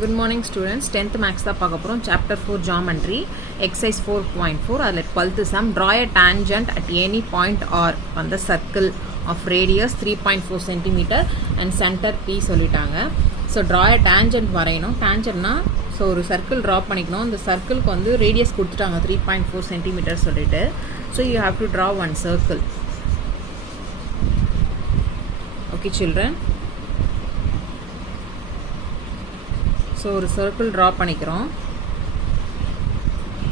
Good morning students. 10th maths தான் பார்க்க போறோம். Chapter 4 Geometry Exercise 4.4 அதில் 12th sum. Draw a tangent at any point R on the circle of radius 3.4 cm and center P சொல்லிட்டாங்க. So draw a tangent வரையணும். Tangentனா so ஒரு circle draw பண்ணிக்கணும். அந்த சர்க்கிளுக்கு வந்து ரேடியஸ் கொடுத்துட்டாங்க 3.4 cm சொல்லிட்டு. So you have to draw one circle. Okay children. So ஒரு circle draw பண்ணிக்கிறோம்.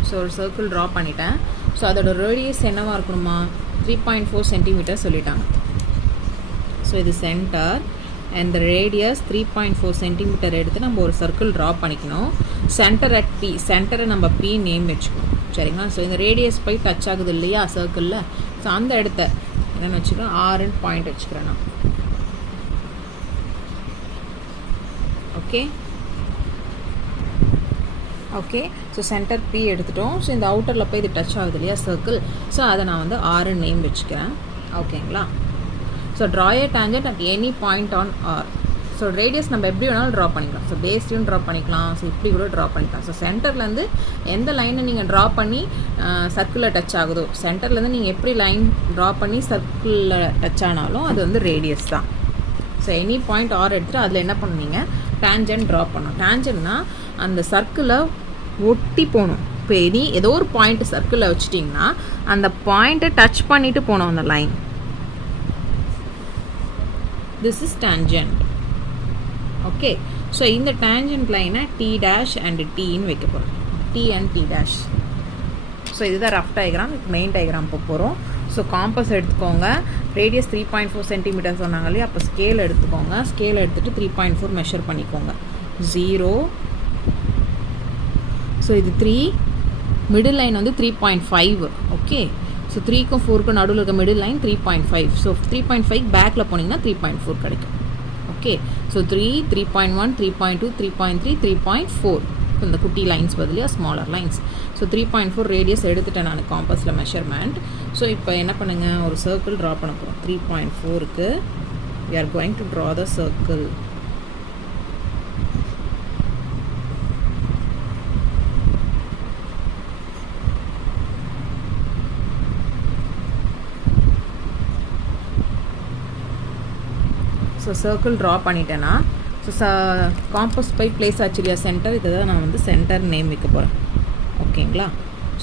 ஸோ ஒரு சர்க்கிள் ட்ரா பண்ணிட்டேன். ஸோ அதோட ரேடியஸ் என்னவாக இருக்கணுமா 3.4 cm சொல்லிட்டாங்க. ஸோ இது centre and the radius 3.4 cm எடுத்து நம்ம ஒரு சர்க்கிள் ட்ரா பண்ணிக்கணும். சென்டர் அட் பி, சென்டரை நம்ம பி நேம் வச்சுக்கணும். சரிங்களா? ஸோ இந்த ரேடியஸ் போய் டச் ஆகுது இல்லையா சர்க்கிளில், ஸோ அந்த இடத்த என்னென்னு வச்சுக்கிறேன், ஆர்ன்னு பாயிண்ட் வச்சுக்கிறேன் நான். Okay okay so center B எடுத்துட்டோம். ஸோ இந்த அவுட்டரில் போய் இது டச் ஆகுது இல்லையா சர்க்கிள், ஸோ அதை நான் வந்து ஆர் நேம் வச்சுக்கிறேன். ஓகேங்களா? So draw a tangent at any point on R. So radius நம்ம எப்படி வேணாலும் ட்ரா பண்ணிக்கலாம். ஸோ பேஸ்லையும் ட்ரா பண்ணிக்கலாம், ஸோ இப்படி கூட ட்ரா பண்ணிக்கலாம். ஸோ சென்டர்லேருந்து எந்த லைனை நீங்கள் ட்ரா பண்ணி சர்க்கிளில் டச் ஆகுதோ, சென்டர்லேருந்து நீங்கள் எப்படி லைன் ட்ரா பண்ணி சர்க்கிளில் டச் ஆனாலும் அது வந்து ரேடியஸ் தான். ஸோ எனி பாயிண்ட் ஆர் எடுத்துகிட்டு அதில் என்ன பண்ணுவீங்க, டேஞ்சன்ட் ட்ரா பண்ணணும். டேஞ்சன்ட்னா அந்த சர்க்கிளை ஒட்டி போகணும். இப்போ ஏதோ ஒரு பாயிண்ட் சர்க்கிளில் வச்சுட்டிங்கன்னா அந்த பாயிண்ட்டை டச் பண்ணிட்டு போகணும் அந்த line. This is tangent. Okay, so இந்த டேஞ்சன்ட் லைனை டி டேஷ் அண்ட் டீன்னு வைக்க போகிறோம். T and T dash. So இதுதான் ரஃப் டயக்ராம். இப்போ மெயின் டயக்ராம் போக போகிறோம். ஸோ காம்பஸ் எடுத்துக்கோங்க. ரேடியஸ் 3.4 cm சொன்னாங்க இல்லையா, அப்போ ஸ்கேல் எடுத்துக்கோங்க. ஸ்கேல் எடுத்துகிட்டு 3.4 மெஷர் பண்ணிக்கோங்க. 0. ஸோ இது 3, மிடில் லைன் வந்து 3.5. ஓகே, ஸோ 3க்கும் 4க்கும் நடுவில் இருக்க மிடில் லைன் 3.5. ஸோ 3.5 பேக்கில் போனீங்கன்னா 3.4 கிடைக்கும். Okay, so 3, 3.1, 3.2, 3.3, 3.4. இந்த குட்டி லைன்ஸ் பதிலாக ஸ்மாலர் லைன்ஸ். ஸோ 3.4 ரேடியஸ் எடுத்துட்டேன் நான் காம்பஸில் மெஷர்மெண்ட். ஸோ இப்போ என்ன பண்ணுங்கள், ஒரு சர்க்கிள் ட்ரா பண்ண போகிறோம். 3.4க்கு we are going to draw the circle. So circle draw பண்ணிட்டேன்னா ஸோ காம்பஸ் போய் பிளேஸ் ஆச்சு இல்லையா சென்டர், இதை தான் நான் வந்து சென்டர் நேம் வைக்க போகிறேன். ஓகேங்களா?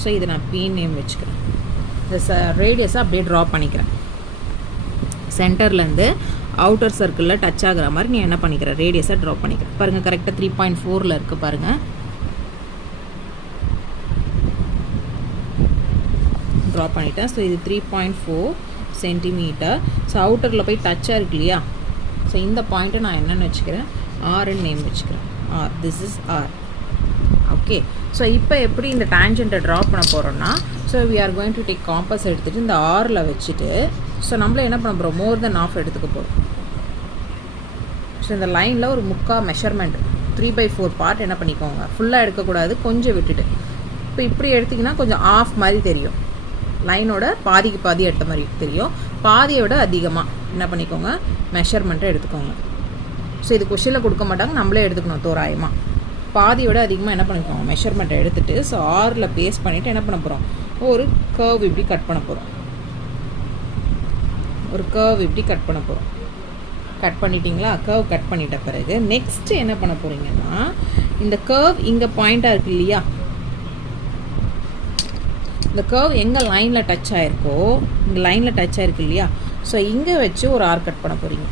ஸோ இதை நான் பி நேம் வச்சுக்கிறேன். இந்த ரேடியஸை அப்படியே ட்ரா பண்ணிக்கிறேன். சென்டர்லேருந்து அவுட்டர் சர்க்கிளில் டச் ஆகிற மாதிரி நீ என்ன பண்ணிக்கிற, ரேடியஸை ட்ரா பண்ணிக்கிறேன். பாருங்கள், கரெக்டாக 3.4 இருக்குது பாருங்கள். ட்ரா பண்ணிட்டேன். ஸோ இது 3.4 cm. ஸோ அவுட்டரில் போய் டச்சாக இருக்கு இல்லையா, ஸோ இந்த பாயிண்ட்டை நான் என்னென்னு வச்சுக்கிறேன், ஆர்ன்னு நேம் வச்சுக்கிறேன். R, this is R. Okay, so இப்போ எப்படி இந்த டேஞ்சண்ட்டை ட்ரா பண்ண போகிறோன்னா, so we are going to take compass எடுத்துகிட்டு இந்த ஆரில் வச்சுட்டு, ஸோ நம்மள என்ன பண்ண போகிறோம், மோர் தென் ஆஃப் எடுத்துக்க போகிறோம். ஸோ இந்த லைனில் ஒரு முக்கால் மெஷர்மெண்ட் 3/4 பார்ட் என்ன பண்ணிக்கோங்க, ஃபுல்லாக எடுக்கக்கூடாது, கொஞ்சம் விட்டுட்டு. இப்போ இப்படி எடுத்திங்கன்னா கொஞ்சம் ஆஃப் மாதிரி தெரியும், லைனோட பாதிக்கு பாதி எடுத்த மாதிரி தெரியும். பாதியை விட அதிகமாக என்ன பண்ணிக்கோங்க, மெஷர்மெண்ட்டை எடுத்துக்கோங்க. ஸோ இது கொஷனில் கொடுக்க மாட்டாங்க, நம்மளே எடுத்துக்கணும் தோராயமாக. பாதியோட அதிகமாக என்ன பண்ணிக்கோங்க, மெஷர்மெண்ட்டை எடுத்துகிட்டு ஸோ ஆரில் பேஸ் பண்ணிவிட்டு என்ன பண்ண போகிறோம், ஒரு கர்வ் இப்படி கட் பண்ண போகிறோம். ஒரு கர்வ் இப்படி கட் பண்ண போகிறோம். கட் பண்ணிட்டீங்களா? கர்வ் கட் பண்ணிட்ட பிறகு நெக்ஸ்ட்டு என்ன பண்ண போகிறீங்கன்னா, இந்த கர்வ் இங்கே பாயிண்ட்டாக இருக்கு இல்லையா, இந்த கர்வ் எங்கே லைனில் டச் ஆகிருக்கோ, இங்கே லைனில் டச் ஆகிருக்கு இல்லையா, ஸோ இங்கே வச்சு ஒரு ஆர்க் கட் பண்ண போகிறீங்க.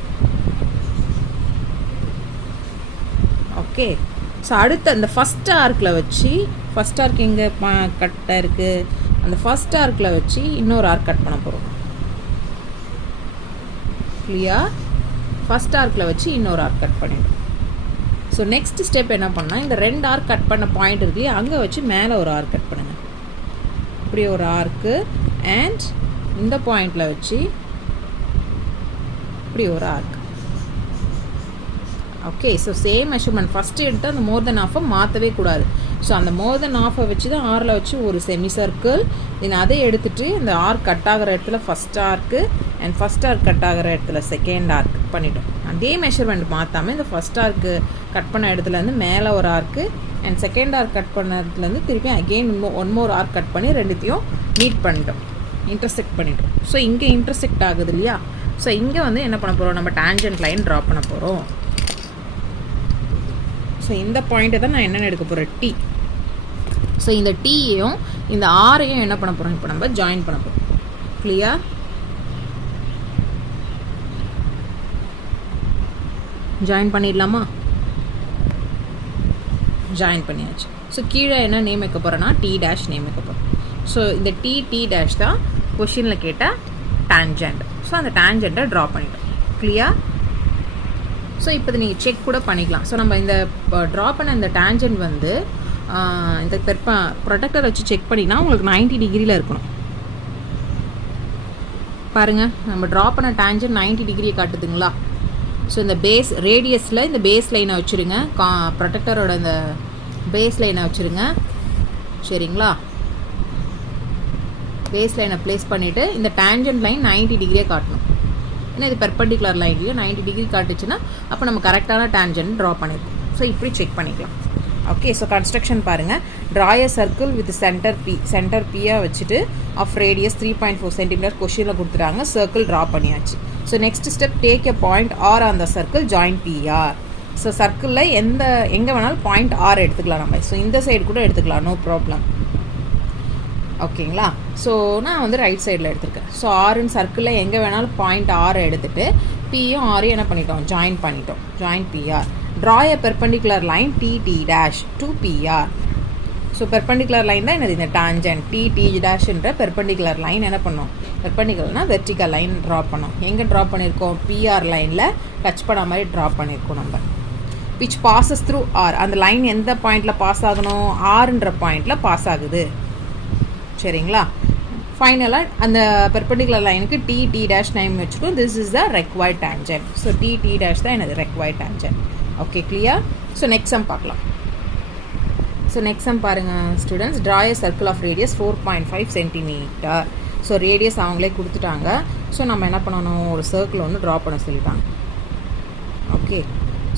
ஓகே, ஸோ அடுத்து அந்த ஃபஸ்ட் ஆர்க்கில் வச்சு, ஃபஸ்ட் ஆர்க் எங்கே கட்டாக இருக்குது, அந்த ஃபஸ்ட் ஆர்க்கில் வச்சு இன்னொரு ஆர்க் கட் பண்ண போகிறோம். கிளியர்? ஃபஸ்ட் ஆர்க்கில் வச்சு இன்னொரு ஆர்க் கட் பண்ணிவிடும். ஸோ நெக்ஸ்ட் ஸ்டெப் என்ன பண்ணால், இந்த 2 ஆர்க் கட் பண்ண பாயிண்ட் இருக்கு இல்லையா, அங்கே வச்சு மேலே ஒரு ஆர்க் கட் பண்ணுங்கள். இப்படி ஒரு ஆர்க்கு அண்ட் இந்த பாயிண்டில் வச்சு இப்படி ஒரு arc. Okay, so same measurement first எடுத்து அந்த மோர் தென் ஆஃபை மாற்றவே கூடாது. ஸோ அந்த மோர் தென் ஆஃபை வச்சு தான் ஆரில் வச்சு ஒரு செமி சர்க்கிள், தென் அதை எடுத்துகிட்டு இந்த ஆர்க் கட் ஆகிற இடத்துல first arc and first arc cut ஆகிற இடத்துல செகண்ட் ஆர்க் பண்ணிட்டோம். அதே மெஷர்மெண்ட் மாற்றாமல் இந்த ஃபஸ்ட் ஆர்க்கு கட் பண்ண இடத்துலேருந்து மேலே ஒரு arc and second arc cut பண்ண இடத்துலேருந்து திருப்பி again one more arc cut பண்ணி ரெண்டுத்தையும் மீட் பண்ணிட்டோம், இன்டர்செக்ட் பண்ணிட்டோம். ஸோ இங்கே இன்டர்செக்ட் ஆகுது இல்லையா? ஸோ இங்கே வந்து என்ன பண்ண போகிறோம், நம்ம டேஞ்சன்ட் லைன் ட்ரா பண்ண போகிறோம். ஸோ இந்த பாயிண்ட்டை தான் நான் என்னென்னு எடுக்க போகிறேன், டி. ஸோ இந்த டீயையும் இந்த ஆரையும் என்ன பண்ண போகிறோம், இப்போ நம்ம ஜாயின் பண்ண போகிறோம். கிளியர்? ஜாயின் பண்ணிடலாமா? ஜாயின் பண்ணியாச்சு. ஸோ கீழே என்ன நேம் வைக்க போகிறேன்னா டி டேஷ் நேம் வைக்க போகிறோம். ஸோ இந்த டி டேஷ் தான் கொஷினில் கேட்ட டேஞ்சன்ட். ஸோ அந்த டேஞ்சண்ட்டை ட்ரா பண்ணிட்டோம். கிளியர்? ஸோ இப்போ நீங்கள் செக் கூட பண்ணிக்கலாம். ஸோ நம்ம இந்த ட்ரா பண்ண இந்த டேஞ்சன்ட் வந்து இந்த ப்ரொடக்டர் வச்சு செக் பண்ணினா உங்களுக்கு 90 டிகிரியில் இருக்கணும். பாருங்கள், நம்ம ட்ரா பண்ண டேஞ்சன்ட் 90 டிகிரியை காட்டுதுங்களா? ஸோ இந்த பேஸ் ரேடியஸில் இந்த பேஸ் லைனை வச்சுருங்க, ப்ரொடக்டரோட இந்த பேஸ் லைனை வச்சுருங்க. சரிங்களா? பேஸ் லைனை ப்ளேஸ் பண்ணிவிட்டு இந்த டேஞ்சன்ட் லைன் 90 டிகிரியை காட்டணும். ஏன்னா இது பெர்பெண்டிகுலர் லைன்லையும் 90 டிகிரி காட்டுச்சுன்னா அப்போ நம்ம கரெக்டான டேஞ்சன்ட் ட்ரா பண்ணியிருக்கோம். ஸோ இப்படி செக் பண்ணிக்கலாம். ஓகே, ஸோ கன்ஸ்ட்ரக்ஷன் பாருங்கள். Draw a circle with centre பியாக வச்சுட்டு ஆஃப் ரேடியஸ் 3.4 சென்டிமீட்டர் கொஷினில் கொடுத்துட்டாங்க. சர்க்கிள் ட்ரா பண்ணியாச்சு. So next step, take a point R on the circle, join PR. So சர்க்கிளில் எங்கே வேணாலும் பாயிண்ட் ஆர் எடுத்துக்கலாம் நம்ம. ஸோ இந்த சைடு கூட எடுத்துக்கலாம், நோ ப்ராப்ளம். ஓகேங்களா? ஸோ நான் வந்து ரைட் சைடில் எடுத்துருக்கேன். ஸோ ஆர்னு சர்க்கிளில் எங்கே வேணாலும் பாயிண்ட் ஆரை எடுத்துகிட்டு பியும் ஆரையும் என்ன பண்ணிட்டோம், ஜாயின் பண்ணிட்டோம். Join PR. Draw a perpendicular line T dash to PR. So perpendicular line தான் என்னது, இந்த டான்ஜென்ட் டி டேஷ்ன்ற பெர்பெண்டிகுலர் லைன் என்ன பண்ணோம், பெர்பெண்டிகுலர்னா வெர்டிக்கல் லைன் ட்ரா பண்ணோம். எங்கே ட்ரா பண்ணியிருக்கோம், பிஆர் லைனில் டச் பண்ண மாதிரி ட்ரா பண்ணியிருக்கோம் நம்ம. Which passes through R. அந்த லைன் எந்த பாயிண்டில் பாஸ் ஆகணும், ஆர்ன்ற பாயிண்டில் பாஸ் ஆகுது. சரிங்களா? ஃபைனலாக அந்த பெர்பெண்டிகுலர் லைனுக்கு டி டேஷ் நேம் வச்சுக்கோம். This is the required tangent. So T dash தான் என்னது, required tangent. Okay, clear? So next sum பார்க்கலாம். ஸோ நெக்ஸ்ட் சம் பாருங்கள் students. Draw a circle of radius 4.5 centimetre. So radius அவங்களே கொடுத்துட்டாங்க. So நம்ம என்ன பண்ணணும், ஒரு சர்க்கிள் ஒன்று ட்ரா பண்ண சொல்லிட்டாங்க. ஓகே,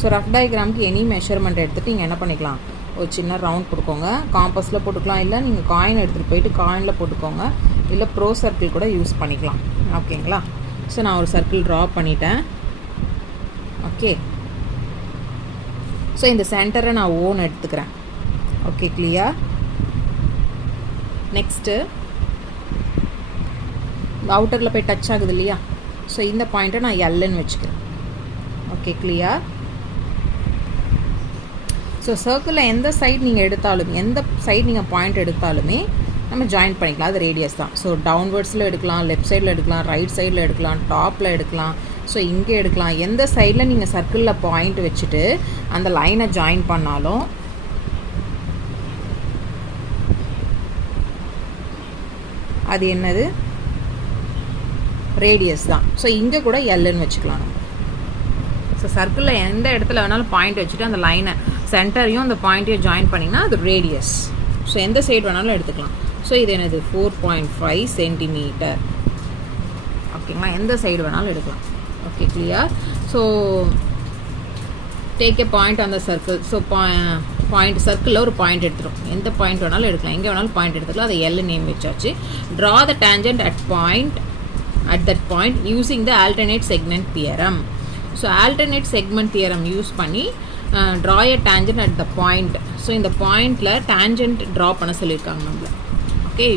ஸோ ரஃப் டயக்ராமுக்கு எனி மெஷர்மெண்ட் எடுத்துகிட்டு நீங்கள் என்ன பண்ணிக்கலாம், ஒரு சின்ன ரவுண்ட் கொடுக்கோங்க. காம்பஸில் போட்டுக்கலாம், இல்லை நீங்கள் காயின் எடுத்துகிட்டு போயிட்டு காயினில் போட்டுக்கோங்க, இல்லை ப்ரோ சர்க்கிள் கூட யூஸ் பண்ணிக்கலாம். ஓகேங்களா? ஸோ நான் ஒரு சர்க்கிள் ட்ரா பண்ணிட்டேன். ஓகே, ஸோ இந்த சென்டரை நான் ஓன் எடுத்துக்கிறேன். Okay, clear? நெக்ஸ்ட்டு அவுட்டரில் போய் டச் ஆகுது இல்லையா? ஸோ இந்த பாயிண்ட்டை நான் எல்லுன்னு வச்சுக்கிறேன். Okay, clear? ஸோ சர்க்கிளில் எந்த சைடு நீங்கள் எடுத்தாலும், எந்த சைடு நீங்கள் பாயிண்ட் எடுத்தாலுமே நம்ம ஜாயின் பண்ணிக்கலாம். அது ரேடியஸ் தான். ஸோ டவுன்வர்ட்ஸில் எடுக்கலாம், லெஃப்ட் சைடில் எடுக்கலாம், ரைட் சைடில் எடுக்கலாம், டாப்பில் எடுக்கலாம், ஸோ இங்கே எடுக்கலாம். எந்த சைடில் நீங்கள் சர்க்கிளில் பாயிண்ட் வச்சுட்டு அந்த லைனை ஜாயின் பண்ணாலும் அது என்னது, ரேடியஸ் தான். ஸோ இங்கே கூட எல்லுன்னு வச்சுக்கலாம் நம்ம. ஸோ சர்க்கிளில் எந்த இடத்துல வேணாலும் பாயிண்ட் வச்சுட்டு அந்த லைனை சென்டரையும் அந்த பாயிண்ட்டையும் ஜாயின் பண்ணிங்கன்னா அது ரேடியஸ். ஸோ எந்த சைடு வேணாலும் எடுத்துக்கலாம். ஸோ இது என்னது, 4.5 சென்டிமீட்டர். ஓகேங்களா? எந்த சைடு வேணாலும் எடுக்கலாம். Okay, clear? So take a point on the circle. So point சர்க்கிளில் ஒரு பாயிண்ட் எடுத்துரும். எந்த பாயிண்ட் வேணாலும் எடுக்கலாம், எங்கே வேணாலும் பாயிண்ட் எடுத்துக்கலாம். அதை எல் நேம் வச்சாச்சு. Draw the tangent at that point using the alternate segment theorem. So alternate segment theorem use பண்ணி draw a tangent at the point. So இந்த பாயிண்டில் டேஞ்சன்ட் ட்ரா பண்ண சொல்லியிருக்காங்க நம்மள. Okay,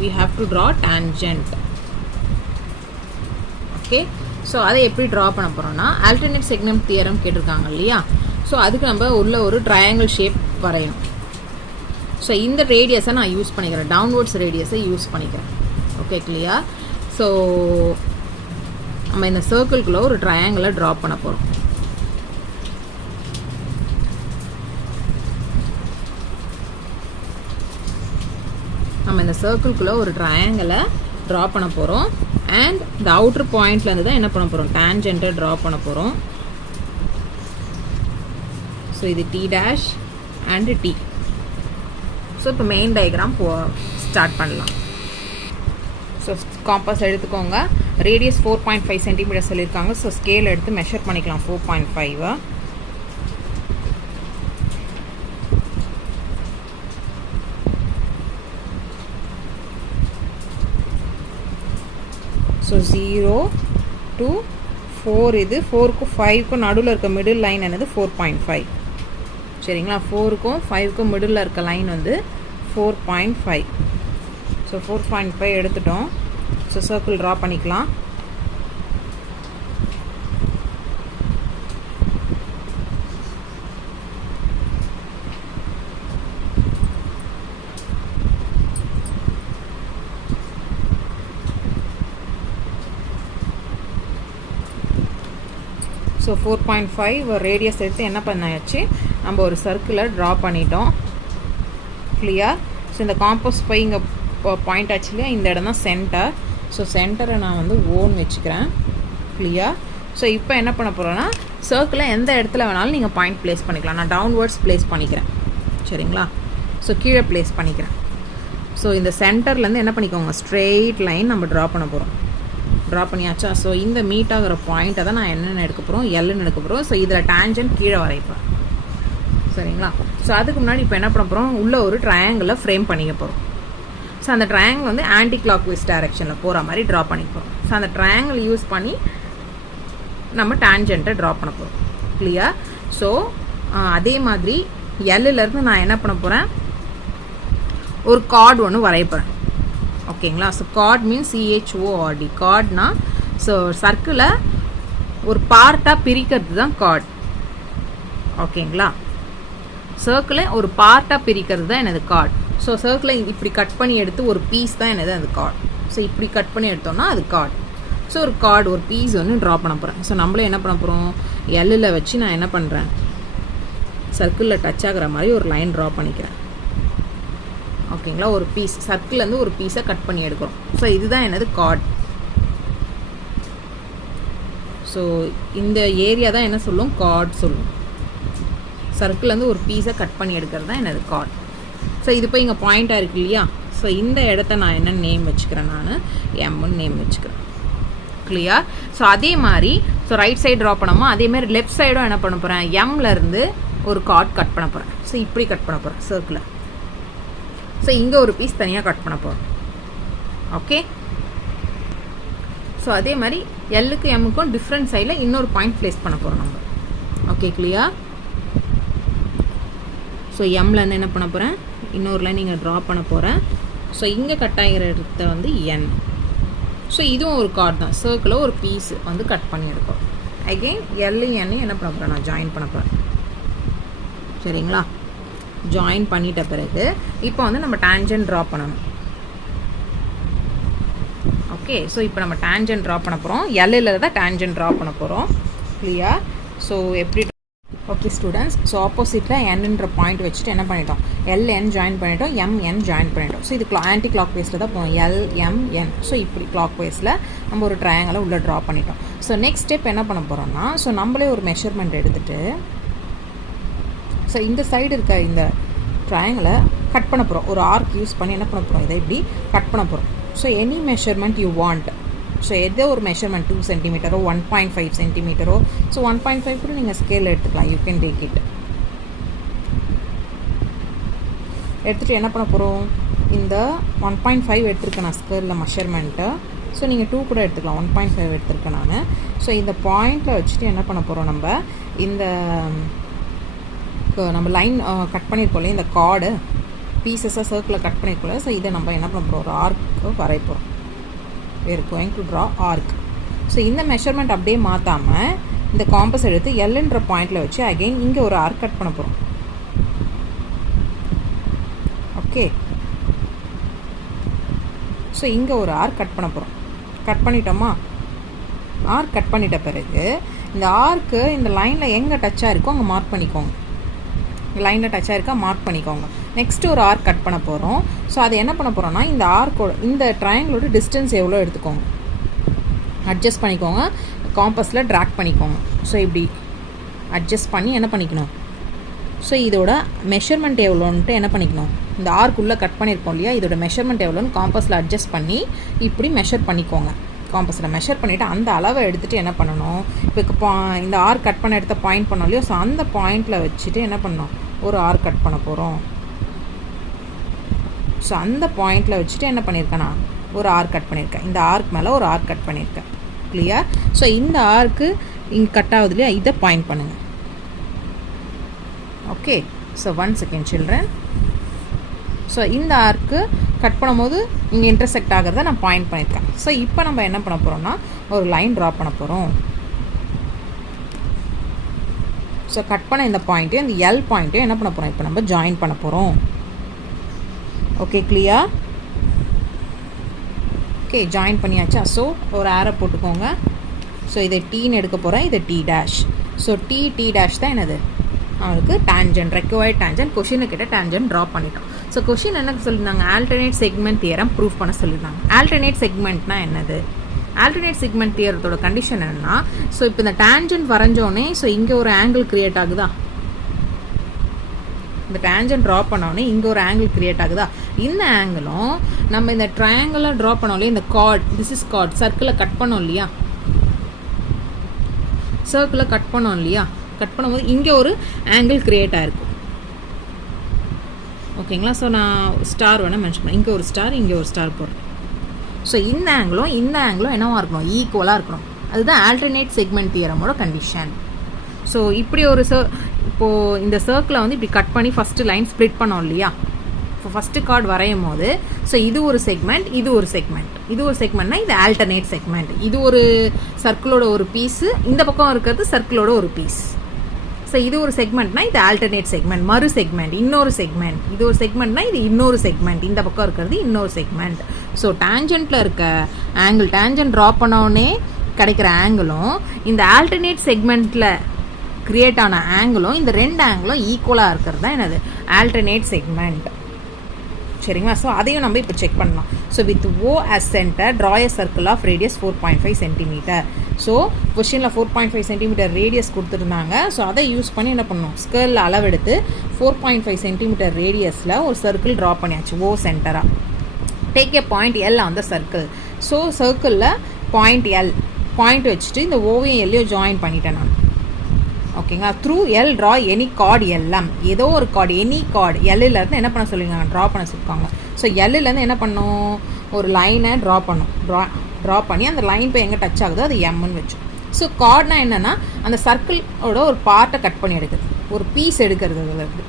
we have to draw tangent. Okay, so அதை எப்படி draw பண்ண போகிறோம்னா, alternate segment theorem கேட்டிருக்காங்க இல்லையா? ஸோ அதுக்கு நம்ம உள்ள ஒரு ட்ரையாங்கிள் ஷேப் வரையணும். ஸோ இந்த ரேடியஸை நான் யூஸ் பண்ணிக்கிறேன், டவுன்வர்ட்ஸ் ரேடியஸை யூஸ் பண்ணிக்கிறேன். Okay, clear? ஸோ நம்ம இந்த சர்க்கிள்குள்ளே ஒரு ட்ரையாங்கிளை ட்ரா பண்ண போகிறோம். நம்ம இந்த சர்க்கிள்குள்ளே ஒரு ட்ரையாங்கிளை ட்ரா பண்ண போகிறோம். அண்ட் இந்த அவுட்ரு பாயிண்ட்லேருந்து தான் என்ன பண்ண போகிறோம், டேஞ்சன்ட்டை ட்ரா பண்ண போகிறோம். ஸோ இது T dash and T. So இப்போ மெயின் டயக்ராம் ஸ்டார்ட் பண்ணலாம். ஸோ காம்பஸ் எடுத்துக்கோங்க. ரேடியஸ் 4.5 சென்டிமீட்டர் சொல்லியிருக்காங்க. ஸோ ஸ்கேல் எடுத்து மெஷர் பண்ணிக்கலாம் 4.5. ஸோ 0 to 4 இது 4க்கும் 5க்கும் நடுவில் இருக்க மிடில் லைன் என்னது 4.5. சரிங்களா, 4க்கும் 5க்கும் மிடில் இருக்க லைன் வந்து 4.5. ஸோ 4.5 எடுத்துட்டோம். ஸோ சர்க்கிள் ட்ரா பண்ணிக்கலாம். ஸோ 4.5 ரேடியஸ் எடுத்து என்ன பண்ணாச்சு, நம்ம ஒரு சர்க்கிளை ட்ரா பண்ணிட்டோம். கிளியர். ஸோ இந்த காம்பஸ் பை இங்கே பாயிண்ட் ஆச்சுலையா, இந்த இடம் தான் சென்டர். ஸோ சென்டரை நான் வந்து ஓன் வச்சுக்கிறேன். கிளியர். ஸோ இப்போ என்ன பண்ண போகிறோன்னா, சர்க்கிளை எந்த இடத்துல வேணாலும் நீங்கள் பாயிண்ட் ப்ளேஸ் பண்ணிக்கலாம். நான் டவுன்வர்ட்ஸ் ப்ளேஸ் பண்ணிக்கிறேன். சரிங்களா, ஸோ கீழே ப்ளேஸ் பண்ணிக்கிறேன். ஸோ இந்த சென்டர்லேருந்து என்ன பண்ணிக்கோங்க, ஸ்ட்ரெயிட் லைன் நம்ம ட்ரா பண்ண போகிறோம். ட்ரா பண்ணியாச்சா. ஸோ இந்த மீட் ஆகிற பாயிண்ட்டை தான் நான் என்னென்ன எடுக்க போகிறோம், எல்லுன்னு எடுக்க போகிறோம். ஸோ இதில் டேஞ்சன்ட் கீழே வரைப்பேன். சரிங்களா. ஸோ அதுக்கு முன்னாடி இப்போ என்ன பண்ண போகிறோம், உள்ள ஒரு ட்ரையாங்கிளை ஃப்ரேம் பண்ணிக்க போகிறோம். ஸோ அந்த ட்ரையாங்கிள் வந்து ஆன்டி கிளாக் வைஸ் டைரெக்ஷனில் போகிற மாதிரி ட்ரா பண்ணிக்க போகிறோம். ஸோ அந்த ட்ரையாங்கிள் யூஸ் பண்ணி நம்ம டேஞ்சன்ட்டை ட்ரா பண்ண போகிறோம். கிளியர். ஸோ அதே மாதிரி எல்லுலேருந்து நான் என்ன பண்ண போகிறேன், ஒரு கார்டு ஒன்று வரைய போகிறேன். ஓகேங்களா. So chord means CHORD. கார்ட்னா ஸோ சர்க்கிளை ஒரு பார்ட்டாக பிரிக்கிறது தான் கார்ட். ஓகேங்களா. சர்க்கிளை ஒரு பார்ட்டாக பிரிக்கிறது தான் எனது கார்ட். ஸோ சர்க்கிளை இப்படி கட் பண்ணி எடுத்து ஒரு பீஸ் தான் எனது அந்த கார்ட். ஸோ இப்படி கட் பண்ணி எடுத்தோம்னா அது கார்ட். ஸோ ஒரு கார்டு ஒரு பீஸ் ஒன்று ட்ரா பண்ண போகிறேன். ஸோ நம்மளே என்ன பண்ண போகிறோம், எல்லில் வச்சு நான் என்ன பண்ணுறேன், சர்க்கிளில் டச் ஆகிற மாதிரி ஒரு லைன் ட்ரா பண்ணிக்கிறேன். ஓகேங்களா. ஒரு பீஸ் சர்க்கிள்லேருந்து ஒரு பீஸை கட் பண்ணி எடுக்கிறோம். ஸோ இதுதான் எனது கார்ட். ஸோ இந்த ஏரியா தான் என்ன சொல்லும், கார்ட் சொல்லும். சர்க்கிள்லேருந்து ஒரு பீஸை கட் பண்ணி எடுக்கிறது தான் எனது கார்ட். ஸோ இது போய் இங்கே பாயிண்ட்டாக இருக்கு இல்லையா. ஸோ இந்த இடத்த நான் என்ன நேம் வச்சுக்கிறேன், நான் எம்னு நேம் வச்சுக்கிறேன். கிளியர். ஸோ அதே மாதிரி ஸோ ரைட் சைடு ட்ரா பண்ணோமா, அதேமாதிரி லெஃப்ட் சைடும் என்ன பண்ண போகிறேன், எம்லேருந்து ஒரு கார்ட் கட் பண்ண போகிறேன். ஸோ இப்படி கட் பண்ண போகிறேன் சர்க்கிளை. ஸோ இங்கே ஒரு பீஸ் தனியாக கட் பண்ண போகிறோம். ஓகே. ஸோ அதே மாதிரி எல்லுக்கு எம்முக்கும் டிஃப்ரெண்ட் சைடில் இன்னொரு பாயிண்ட் ப்ளேஸ் பண்ண போகிறோம் நம்ம. ஓகே. கிளியர். ஸோ எம்லேருந்து என்ன பண்ண போகிறேன், இன்னொரு லைன் இங்கே ட்ரா பண்ண போகிறேன். ஸோ இங்கே கட் ஆகிற இடத்த வந்து என். ஸோ இதுவும் ஒரு கார்ட் தான். சர்க்கிளில் ஒரு பீஸ் வந்து கட் பண்ணி எடுக்கும். அகெயின் எல்லையும் என்ன பண்ண போகிறேன், நான் ஜாயின் பண்ண போகிறேன். சரிங்களா. ஜாயின் பண்ணிட்ட பிறகு இப்போ வந்து நம்ம டேஞ்சன்ட் ட்ரா பண்ணணும். ஓகே. ஸோ இப்போ நம்ம டேஞ்சன்ட் ட்ரா பண்ண போகிறோம். எல்லில் தான் டேஞ்சன்ட் ட்ரா பண்ண போகிறோம். கிளியர். ஸோ எப்படி, ஓகே ஸ்டூடெண்ட்ஸ். ஸோ ஆப்போசிட்டில் என்ன்ற பாயிண்ட் வச்சுட்டு என்ன பண்ணிட்டோம், LN ஜாயின் பண்ணிட்டோம், MN ஜாயின் பண்ணிட்டோம். ஸோ இது ஆன்டி கிளாக் வைஸில் தான் போகணும், LMN. ஸோ இப்படி கிளாக் வைஸில் நம்ம ஒரு ட்ரையாங்கிளை உள்ளே ட்ரா பண்ணிட்டோம். ஸோ நெக்ஸ்ட் ஸ்டெப் என்ன பண்ண போகிறோம்னா, ஸோ நம்மளே ஒரு மெஷர்மெண்ட் எடுத்துகிட்டு ஸோ இந்த சைடு இருக்க இந்த ட்ரையாங்கிளை கட் பண்ண போகிறோம். ஒரு ஆர்க் யூஸ் பண்ணி என்ன பண்ண போகிறோம், இதை இப்படி கட் பண்ண போகிறோம். So any measurement you want. So எதோ ஒரு மெஷர்மெண்ட் 2 சென்டிமீட்டரோ 1.5 சென்டிமீட்டரோ, ஸோ 1.5 கூட நீங்கள் ஸ்கேல் எடுத்துக்கலாம். You can take it. எடுத்துகிட்டு என்ன பண்ண போகிறோம், இந்த 1.5 எடுத்துருக்கேன் நான் ஸ்கேலில் மெஷர்மெண்ட்டு. ஸோ நீங்கள் 2 கூட எடுத்துக்கலாம். 1.5 எடுத்துருக்கேன் நான். ஸோ இந்த பாயிண்டில் வச்சுட்டு என்ன பண்ண போகிறோம், நம்ம லைன் கட் பண்ணியிருக்கோம்ல, இந்த கார்டு பீசஸாக சர்க்கிளில் கட் பண்ணியிருக்கோம்ல. ஸோ இதை நம்ம என்ன பண்ண போகிறோம், ஒரு ஆர்க்கு வரைய போகிறோம். we are going to draw arc. So இந்த மெஷர்மெண்ட் அப்படியே மாற்றாமல் இந்த காம்பஸ் எடுத்து எல்ன்ற பாயிண்டில் வச்சு அகெயின் இங்கே ஒரு ஆர்க் கட் பண்ண போகிறோம். ஓகே. ஸோ இங்கே ஒரு ஆர்க் கட் பண்ண போகிறோம். கட் பண்ணிட்டோமா, ஆர்க் கட் பண்ணிட்ட பிறகு இந்த ஆர்க்கு இந்த லைனில் எங்கே டச்சாக இருக்கோ அங்கே மார்க் பண்ணிக்கோங்க. லைனில் டச்சாக இருக்கா மார்க் பண்ணிக்கோங்க. நெக்ஸ்ட்டு ஒரு ஆர்க் கட் பண்ண போகிறோம். ஸோ அது என்ன பண்ண போகிறோம்னா, இந்த ஆர்க்கோட இந்த ட்ரையாங்கிளோட டிஸ்டன்ஸ் எவ்வளோ எடுத்துக்கோங்க, அட்ஜஸ்ட் பண்ணிக்கோங்க. காம்பஸில் ட்ராக் பண்ணிக்கோங்க. ஸோ இப்படி அட்ஜஸ்ட் பண்ணி என்ன பண்ணிக்கணும், ஸோ இதோட மெஷர்மெண்ட் எவ்வளோன்ட்டு என்ன பண்ணிக்கணும், இந்த ஆர்க்குள்ளே கட் பண்ணியிருக்கோம் இல்லையா, இதோட மெஷர்மெண்ட் எவ்வளோன்னு காம்பஸில் அட்ஜஸ்ட் பண்ணி இப்படி மெஷர் பண்ணிக்கோங்க. காம்பஸில் மெஷர் பண்ணிவிட்டு அந்த அளவை எடுத்துகிட்டு என்ன பண்ணணும், இப்போ இந்த ஆர் கட் பண்ண எடுத்த பாயிண்ட் பண்ணோம் இல்லையோ, ஸோ அந்த பாயிண்டில் வச்சுட்டு என்ன பண்ணணும், ஒரு ஆர் கட் பண்ண போகிறோம். ஸோ அந்த பாயிண்டில் வச்சுட்டு என்ன பண்ணியிருக்கேன்னா ஒரு ஆர் கட் பண்ணியிருக்கேன். இந்த ஆர்க் மேலே ஒரு ஆர்க் கட் பண்ணியிருக்கேன். கிளியர்? ஸோ இந்த ஆர்க்கு இங்கே கட் ஆகுது இல்லையா, இதை பாயிண்ட் பண்ணுங்கள். Okay, so 1 second children. So இந்த ஆர்க்கு கட் பண்ணும்போது இங்கே இன்டர்செக்ட் ஆகிறத நான் பாயிண்ட் பண்ணியிருக்கேன். ஸோ இப்போ நம்ம என்ன பண்ண போகிறோம்னா ஒரு லைன் ட்ரா பண்ண போகிறோம். ஸோ கட் பண்ண இந்த பாயிண்ட்டையும் இந்த எல் பாயிண்ட்டையும் என்ன பண்ண போகிறோம், இப்போ நம்ம ஜாயின் பண்ண போகிறோம். Okay, clear? ஓகே, ஜாயின் பண்ணியாச்சா? ஸோ ஒரு ஆரோ போட்டுக்கோங்க. ஸோ இதை டீன்னு எடுக்க போகிறேன், இதை T dash. So T dash தான் என்னது, அவனுக்கு டேஞ்சன்ட், ரெக்வயர்ட் டேஞ்சன்ட். கொஷினை கிட்ட டேஞ்சன்ட் ட்ரா பண்ணிட்டோம். ஸோ கொஷின் என்ன சொல்லியிருந்தாங்க, ஆல்டர்னேட் செக்மெண்ட் தியரம் ப்ரூவ் பண்ண சொல்லியிருந்தாங்க. ஆல்டர்னேட் செக்மெண்ட்னா என்னது, ஆல்டர்னேட் செக்மெண்ட் தியரத்தோட கண்டிஷன் என்னன்னா, ஸோ இப்போ இந்த டேஞ்சன்ட் வரைஞ்சோடனே ஸோ இங்கே ஒரு ஆங்கிள் கிரியேட் ஆகுதா, இந்த டேஞ்சன்ட் ட்ரா பண்ணோடனே இங்கே ஒரு ஆங்கிள் கிரியேட் ஆகுதா, இந்த ஆங்கிளும் நம்ம இந்த ட்ரையாங்கிளாக ட்ரா பண்ணோம் இல்லையா, இந்த கார்ட், திஸ் இஸ் கார்ட், சர்க்கிளை கட் பண்ணோம் இல்லையா, சர்க்கிளை கட் பண்ணோம் இல்லையா, கட் பண்ணும்போது இங்கே ஒரு ஆங்கிள் கிரியேட் ஆகிருக்கும். ஓகேங்களா? ஸோ நான் ஸ்டார் வேணால் மென்ஷன் பண்ணேன், இங்கே ஒரு ஸ்டார், இங்கே ஒரு ஸ்டார் போடுறேன். ஸோ இந்த ஆங்கிளும் என்னவா இருக்கணும், ஈக்குவலாக இருக்கணும். அதுதான் ஆல்டர்னேட் செக்மெண்ட் தியரமோட கண்டிஷன். ஸோ இப்படி ஒரு இப்போது இந்த சர்க்கிளை வந்து இப்படி கட் பண்ணி ஃபஸ்ட்டு லைன் ஸ்ப்ளிட் பண்ணோம் இல்லையா, இப்போ ஃபஸ்ட்டு கார்டு வரையும் போது ஸோ இது ஒரு செக்மெண்ட், இது ஒரு செக்மெண்ட், இது ஒரு செக்மெண்ட்னா இது ஆல்டர்னேட் செக்மெண்ட். இது ஒரு சர்க்கிளோட ஒரு பீஸு, இந்த பக்கம் இருக்கிறது சர்க்கிளோட ஒரு பீஸ். ஸோ இது ஒரு செக்மெண்ட்னா இது ஆல்டர்னேட் செக்மெண்ட், மறு செக்மெண்ட், இன்னொரு செக்மெண்ட். இது ஒரு செக்மெண்ட்னா இது இன்னொரு செக்மெண்ட், இந்த பக்கம் இருக்கிறது இன்னொரு செக்மெண்ட். ஸோ டேஞ்சன்ட்டில் இருக்க ஆங்கிள், டேஞ்சன்ட் ட்ரா பண்ணோடனே கிடைக்கிற ஆங்கிளும் இந்த ஆல்டர்னேட் செக்மெண்ட்டில் கிரியேட் ஆன ஆங்கிளும், இந்த ரெண்டு ஆங்கிளும் ஈக்குவலாக இருக்கிறது தான் என்னது, ஆல்டர்னேட் செக்மெண்ட். சரிங்களா? ஸோ அதையும் நம்ம இப்போ செக் பண்ணலாம். So with O as center draw a circle of radius 4.5 cm. So கொஷினில் 4.5 cm ரேடியஸ் கொடுத்துருந்தாங்க. ஸோ அதை யூஸ் பண்ணி என்ன பண்ணணும், ஸ்கேலில் அளவெடுத்து 4.5 cm ரேடியஸில் ஒரு சர்க்கிள் ட்ரா பண்ணியாச்சு ஓ சென்டராக. Take a point L on the circle. So சர்க்கிளில் பாயிண்ட் எல் பாயிண்ட் வச்சுட்டு இந்த ஓவையும் எல்லையும் ஜாயின் பண்ணிட்டேன் நான். ஓகேங்களா? Through L draw any card எல்லாம், ஏதோ ஒரு கார்டு, எனி கார்டு எல்லிலேருந்து என்ன பண்ண சொல்லியிருக்காங்க, ட்ரா பண்ண சொல்லியிருக்காங்க. ஸோ எல்லிலேருந்து என்ன பண்ணும், ஒரு லைனை ட்ரா பண்ணும். ட்ரா பண்ணி அந்த லைன் போய் எங்கே டச் ஆகுதோ அது எம்ன்னு வச்சோம். ஸோ கார்டுனா என்னென்னா அந்த சர்க்கிளோட ஒரு பார்ட்டை கட் பண்ணி எடுக்குது, ஒரு பீஸ் எடுக்கிறது அதுலேருந்து.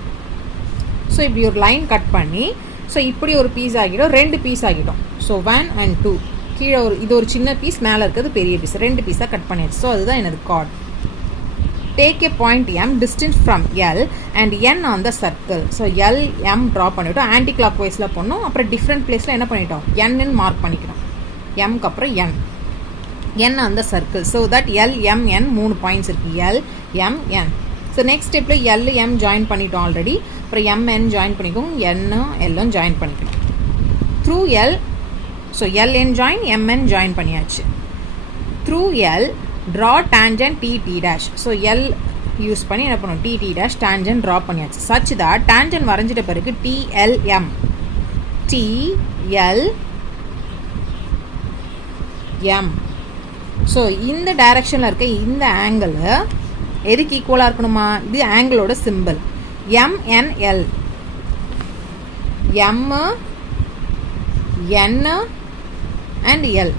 ஸோ இப்படி ஒரு லைன் கட் பண்ணி ஸோ இப்படி ஒரு பீஸ் ஆகிடும், 2 பீஸ் ஆகிடும். ஸோ 1 and 2 கீழே இது ஒரு சின்ன பீஸ், மேலே இருக்கிறது பெரிய பீஸ், 2 பீஸாக கட் பண்ணிடுச்சு. ஸோ அதுதான் எனது card. Take a point M distance from L and N on the circle. So L M draw பண்ணிட்டோம், ஆன்டி கிளாக் வைஸில் பண்ணோம். அப்புறம் டிஃப்ரெண்ட் பிளேஸில் என்ன பண்ணிட்டோம், N மார்க் பண்ணிக்கணும். Mக்கு அப்புறம் N on the circle. So that L M N 3 points இருக்குது, L M N. So next ஸ்டெப்பில் L M ஜாயின் பண்ணிட்டோம் ஆல்ரெடி. அப்புறம் M N ஜாயின் பண்ணிக்கோங்க, L ஜாயின் பண்ணிக்கணும். Through L, so L N join, M N join பண்ணியாச்சு. Through L draw tangent T dash. So L use பண்ணி என்ன பண்ணுவோம், டி டேஷ் டேஞ்சன்ட் ட்ரா பண்ணியாச்சு. சச் தான் டேஞ்சன்ட் வரைஞ்சிட்ட பிறகு TLM ஸோ இந்த டைரக்ஷனில் இருக்க இந்த ஆங்கிள் எதுக்கு ஈக்குவலாக இருக்கணுமா, இது ஆங்கிளோட simple. MNL M N and L,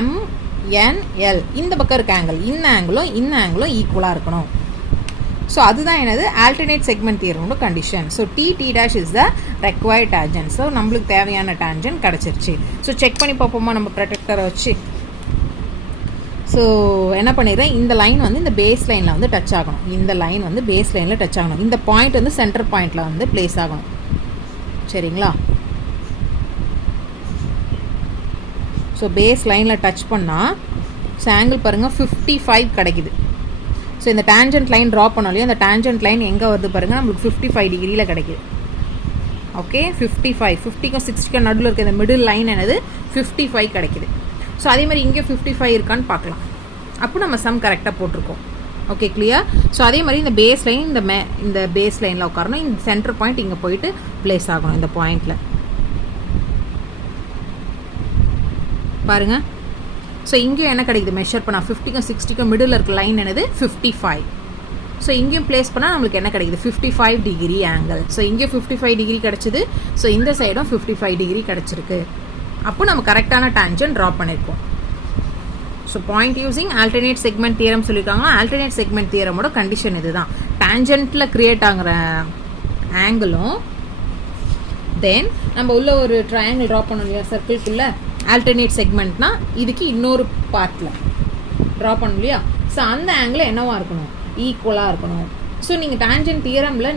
MNL இந்த பக்கம் இருக்க ஆங்கிள், இந்த ஆங்கிளும் ஈக்குவலாக இருக்கணும். ஸோ அதுதான் என்னது ஆல்டர்னேட் செக்மெண்ட் தியரமோட condition. So T dash is the required tangent. So நம்மளுக்கு தேவையான டேஞ்சன்ட் கிடச்சிருச்சு. ஸோ செக் பண்ணி பார்ப்போமா நம்ம ப்ரொடெக்டரை வச்சு. ஸோ என்ன பண்ணிடுறேன், இந்த லைன் வந்து இந்த பேஸ் லைனில் வந்து டச் ஆகணும். இந்த லைன் வந்து பேஸ் லைனில் டச் ஆகணும். இந்த பாயிண்ட் வந்து சென்டர் பாயிண்டில் வந்து பிளேஸ் ஆகணும். சரிங்களா? ஸோ பேஸ் லைனில் டச் பண்ணால் ஸோ ஆங்கிள் பாருங்கள் 55 கிடைக்குது. ஸோ இந்த டேஞ்சன்ட் லைன் ட்ரா பண்ணோம் இல்லையா, அந்த டேஞ்சன்ட் லைன் எங்கே வருது பாருங்கள், நம்மளுக்கு 55 டிகிரியில் கிடைக்குது. ஓகே, 55, 50க்கும் 60க்கும் நடுவில் இருக்க இந்த மிடில் லைன் என்னது 55 கிடைக்குது. ஸோ அதே மாதிரி இங்கே 55 இருக்கான்னு பார்க்கலாம். அப்போ நம்ம சம் கரெக்டாக போட்டிருக்கோம். Okay, clear? ஸோ அதே மாதிரி இந்த பேஸ் லைன் இந்த பேஸ் லைனில் உட்காரணும். இந்த சென்டர் பாயிண்ட் இங்கே போயிட்டு பிளேஸ் ஆகணும். இந்த பாயிண்டில் பாருங்கள், ஸோ இங்கேயும் என்ன கிடைக்குது மெஷர் பண்ணால் 50க்கும் 60க்கும் மிடில் இருக்க லைன் என்னது 55. ஸோ இங்கேயும் பிளேஸ் பண்ணால் நம்மளுக்கு என்ன கிடைக்குது 55 டிகிரி ஆங்கிள். ஸோ இங்கே 55 டிகிரி கிடச்சிது. ஸோ இந்த சைடும் 55 டிகிரி கிடச்சிருக்கு. அப்போ நம்ம கரெக்டான டேஞ்சன்ட் ட்ரா பண்ணியிருக்கோம். So point using alternate segment theorem சொல்லியிருக்காங்களா. ஆல்டர்னேட் செக்மெண்ட் தியரமோட கண்டிஷன் இது தான். டேஞ்சன்ட்டில் க்ரியேட் ஆகிற ஆங்கிளும் தென் நம்ம உள்ள ஒரு ட்ரையாங்கிள் ட்ரா பண்ணணும் இல்லையா சர்க்கிள்குள்ளே. ஆல்டர்னேட் செக்மெண்ட்னா இதுக்கு இன்னொரு பார்ட்டில் ட்ரா பண்ணணும் இல்லையா. ஸோ அந்த ஆங்கிள் என்னவாக இருக்கணும் ஈக்குவலாக இருக்கணும். ஸோ நீங்கள் டேஞ்சன்ட் தியரமில்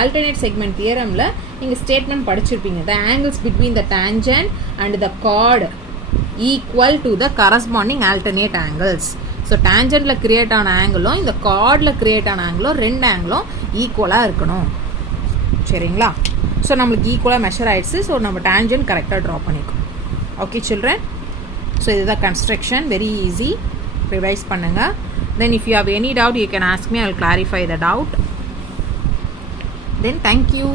ஆல்டர்னேட் செக்மெண்ட் தியரமில் நீங்கள் ஸ்டேட்மெண்ட் படிச்சிருப்பீங்க. The angles between the tangent and the chord equal to the corresponding alternate angles. So டேஞ்சன்ட்டில் கிரியேட் ஆன ஆங்கிளும் இந்த கார்டில் கிரியேட் ஆன ஆங்கிளும் ரெண்டு ஆங்கிளும் ஈக்குவலாக இருக்கணும். சரிங்களா. ஸோ நம்மளுக்கு ஈக்குவலாக மெஷர் ஆகிடுச்சு. ஸோ நம்ம டேஞ்சன்ட் கரெக்டாக ட்ரா பண்ணிக்கோம். Okay children. ஸோ இதுதான் கன்ஸ்ட்ரக்ஷன். Very easy. ரிவைஸ் பண்ணுங்கள். Then if you have any doubt, you can ask me. I will clarify the doubt. Then thank you.